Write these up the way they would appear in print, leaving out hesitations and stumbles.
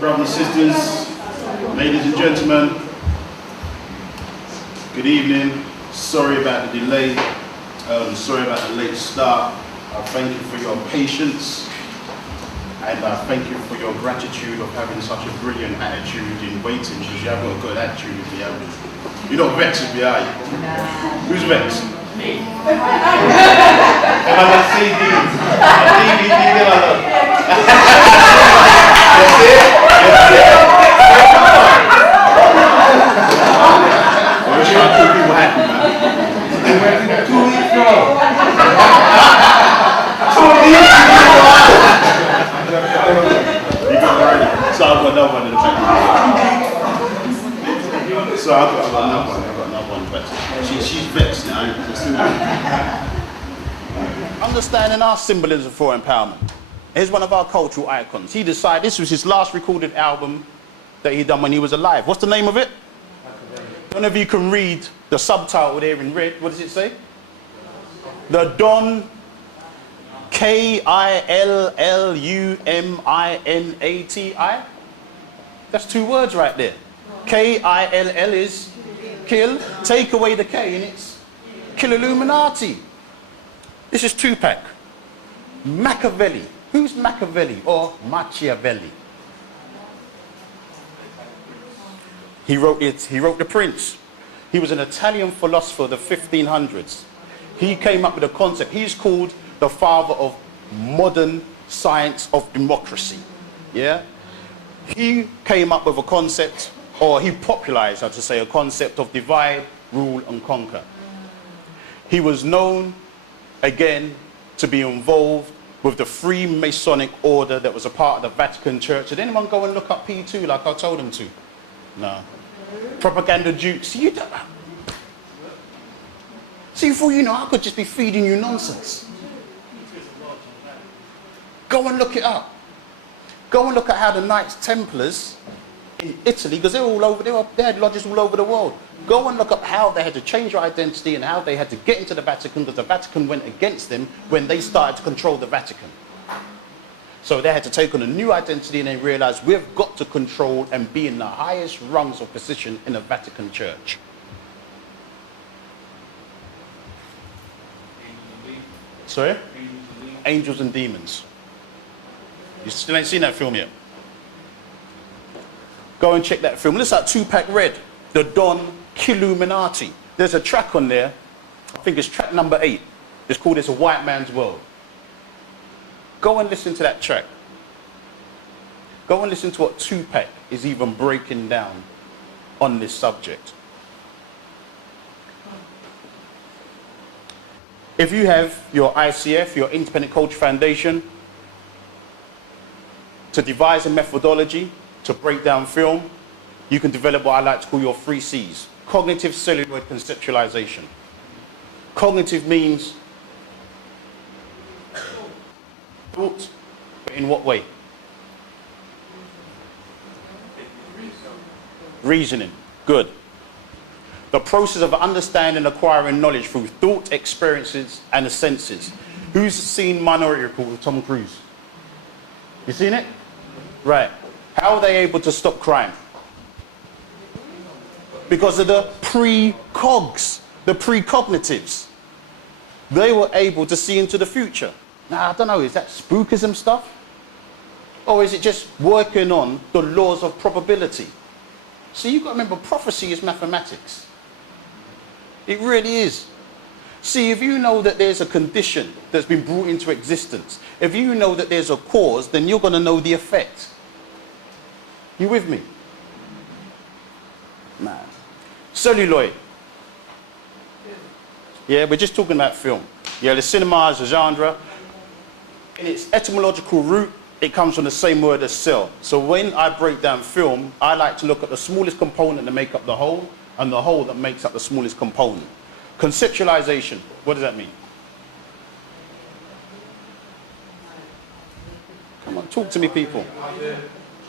Brothers and sisters, ladies and gentlemen, good evening. Sorry about the delay, sorry about the late start. I thank you for your patience and I thank you for your gratitude of having such a brilliant attitude in waiting, because you have got a good attitude if you haven't. You're not vexed with me, are you? Who's vexed? Me. And I got CDs. That's it? We're trying to keep people happy, man. 2 weeks ago. 2 weeks ago. You got right. So I've got another one in the back. So I've got another one. But she's vexed now. Understanding our symbolism for empowerment. Here's one of our cultural icons. He decided this was his last recorded album that he done when he was alive. What's the name of it? None of you can read the subtitle there in red. What does it say? The Don K-I-L-L-U-M-I-N-A-T-I. That's 2 words right there. K-I-L-L is kill. Take away the K and it's kill Illuminati. This is Tupac. Machiavelli. Who's Machiavelli or Machiavelli? He wrote The Prince. He was an Italian philosopher of the 1500s. He came up with a concept. He's called the father of modern science of democracy. Yeah? He came up with a concept, or he popularized, I should say, a concept of divide, rule, and conquer. He was known, again, to be involved with the Freemasonic order that was a part of the Vatican Church. Did anyone go and look up P2 like I told them to? No. Propaganda dukes. See, you don't. See, before you know, I could just be feeding you nonsense. Go and look it up. Go and look at how the Knights Templars in Italy, because they're all over, they had lodges all over the world. Go and look up how they had to change their identity and how they had to get into the Vatican, because the Vatican went against them when they started to control the Vatican. So they had to take on a new identity and they realized we've got to control and be in the highest rungs of position in the Vatican Church. Sorry? Angels and Demons. You still ain't seen that film yet? Go and check that film. Listen at Tupac Red, the Don Killuminati. There's a track on there, I think it's track number 8. It's called It's a White Man's World. Go and listen to that track. Go and listen to what Tupac is even breaking down on this subject. If you have your ICF, your Independent Culture Foundation, to devise a methodology to break down film, you can develop what I like to call your 3 C's. Cognitive celluloid conceptualization. Cognitive means thought, but in what way? Reasoning. Good. The process of understanding and acquiring knowledge through thought, experiences, and the senses. Who's seen Minority Report with Tom Cruise? You seen it? Right. How are they able to stop crime? Because of the precogs, the precognitives. They were able to see into the future. Now, I don't know, is that spookism stuff? Or is it just working on the laws of probability? See, you've got to remember, prophecy is mathematics. It really is. See, if you know that there's a condition that's been brought into existence, if you know that there's a cause, then you're going to know the effect. You with me? Man. Celluloid. Yeah, we're just talking about film. Yeah, the cinema is a genre. In its etymological root, it comes from the same word as cell. So when I break down film, I like to look at the smallest component that make up the whole, and the whole that makes up the smallest component. Conceptualization, what does that mean? Come on, talk to me, people.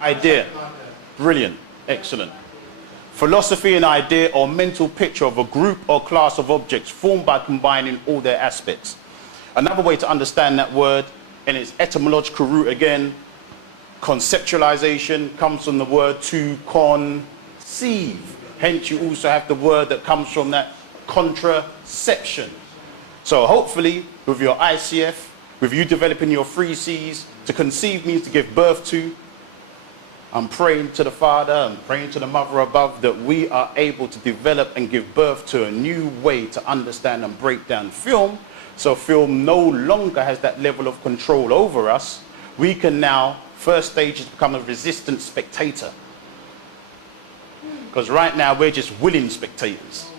Idea. Brilliant. Excellent. Philosophy and idea or mental picture of a group or class of objects formed by combining all their aspects. Another way to understand that word in its etymological root again Conceptualization comes from the word to conceive. Hence, you also have the word that comes from that, contraception. So hopefully, with your ICF, with you developing your 3 C's, to conceive means to give birth to. I'm praying to the Father, I'm praying to the Mother above, that we are able to develop and give birth to a new way to understand and break down film. So film no longer has that level of control over us. We can now, first stage is become a resistant spectator. Because right now we're just willing spectators.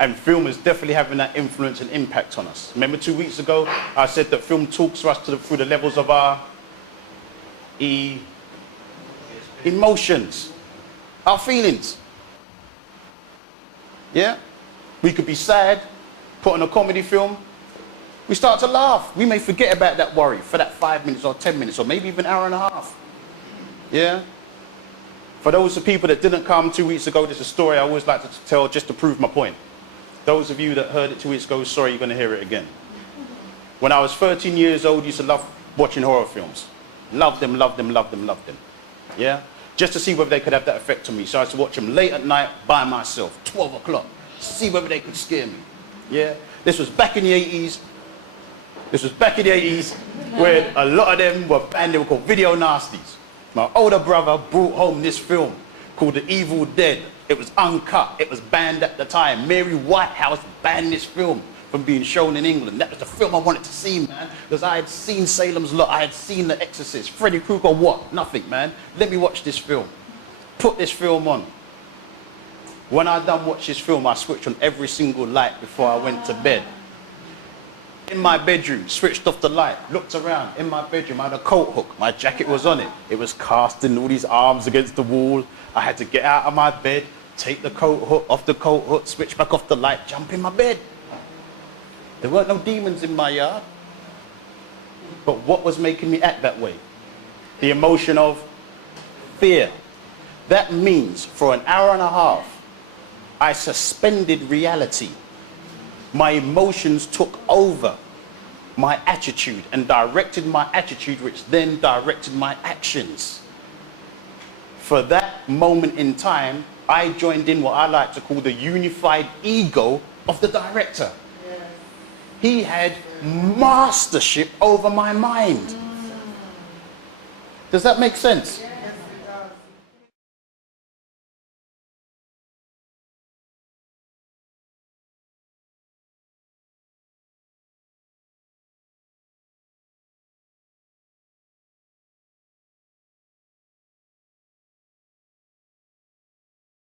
And film is definitely having that influence and impact on us. Remember 2 weeks ago, I said that film talks to us through the levels of our emotions, our feelings. Yeah? We could be sad, put on a comedy film, we start to laugh. We may forget about that worry for that 5 minutes or 10 minutes or maybe even an hour and a half. Yeah? For those of people that didn't come 2 weeks ago, there's a story I always like to tell just to prove my point. Those of you that heard it 2 weeks ago, sorry, you're going to hear it again. When I was 13 years old, I used to love watching horror films. Loved them, loved them, loved them, loved them. Yeah? Just to see whether they could have that effect on me. So I used to watch them late at night by myself, 12 o'clock, see whether they could scare me. Yeah? This was back in the 80s. This was back in the 80s, where a lot of them were banned. They were called video nasties. My older brother brought home this film called The Evil Dead. It was uncut. It was banned at the time. Mary Whitehouse banned this film from being shown in England. That was the film I wanted to see, man. Because I had seen Salem's Lot. I had seen The Exorcist. Freddy Krueger, what? Nothing, man. Let me watch this film. Put this film on. When I done watch this film, I switched on every single light before I went to bed. In my bedroom, switched off the light, looked around. In my bedroom, I had a coat hook. My jacket was on it. It was casting all these arms against the wall. I had to get out of my bed, take the coat hook off the coat hook, switch back off the light, jump in my bed. There weren't no demons in my yard. But what was making me act that way? The emotion of fear. That means for an hour and a half, I suspended reality. My emotions took over my attitude and directed my attitude, which then directed my actions. For that moment in time, I joined in what I like to call the unified ego of the director. Yes. He had mastership over my mind. Does that make sense? Yes.